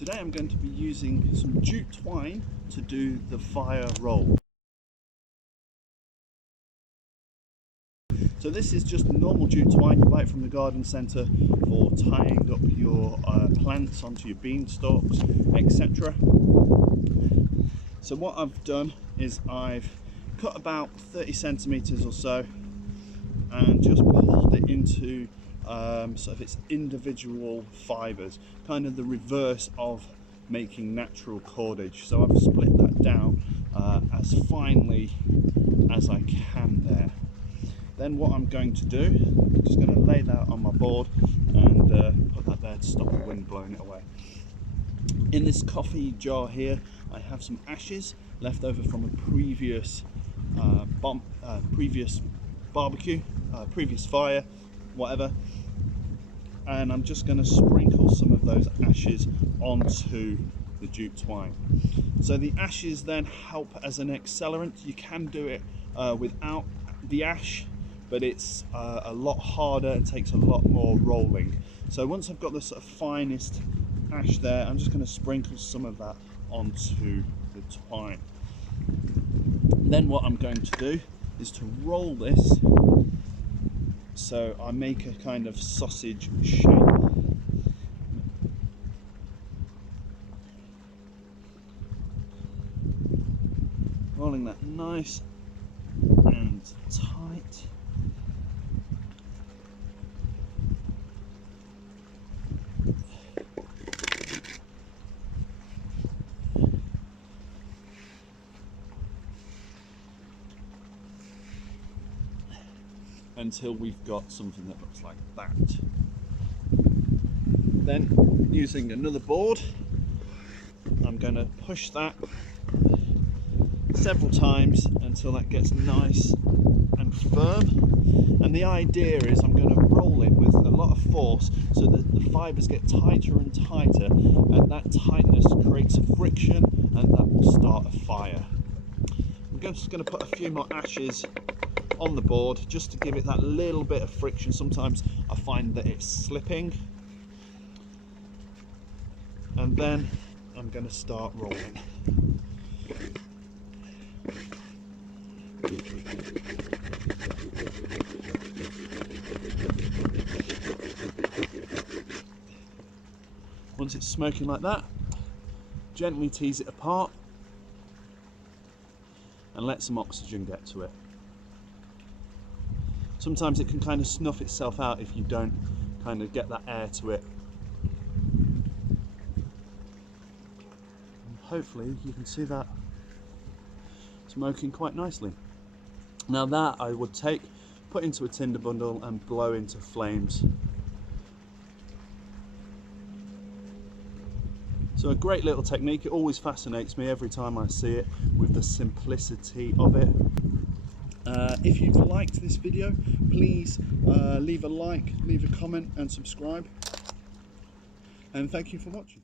Today I'm going to be using some jute twine to do the fire roll. So this is just normal jute twine. You buy it from the garden centre for tying up your plants onto your beanstalks, etc. So what I've done is I've cut about 30 centimetres or so and just pulled it into sort of its individual fibres, kind of the reverse of making natural cordage. So I've split that down as finely as I can there. Then what I'm going to do, I'm just going to lay that on my board and put that there to stop the wind blowing it away. In this coffee jar here I have some ashes left over from a previous barbecue, previous fire, whatever, and I'm just going to sprinkle some of those ashes onto the jute twine. So the ashes then help as an accelerant. You can do it without the ash, but it's a lot harder and takes a lot more rolling. So once I've got the sort of finest ash there, I'm just going to sprinkle some of that onto the twine. Then what I'm going to do is to roll this so I make a kind of sausage shape. Rolling that nice and tight. Until we've got something that looks like that. Then, using another board, I'm going to push that several times until that gets nice and firm. And the idea is I'm going to roll it with a lot of force so that the fibres get tighter and tighter, and that tightness creates a friction and that will start a fire. I'm just going to put a few more ashes on the board just to give it that little bit of friction. Sometimes I find that it's slipping, and then I'm going to start rolling. Once it's smoking like that, gently tease it apart and let some oxygen get to it. Sometimes it can kind of snuff itself out if you don't kind of get that air to it. And hopefully you can see that smoking quite nicely. Now that I would take, put into a tinder bundle and blow into flames. So a great little technique. It always fascinates me every time I see it with the simplicity of it. If you've liked this video, please leave a like, leave a comment and subscribe. And thank you for watching.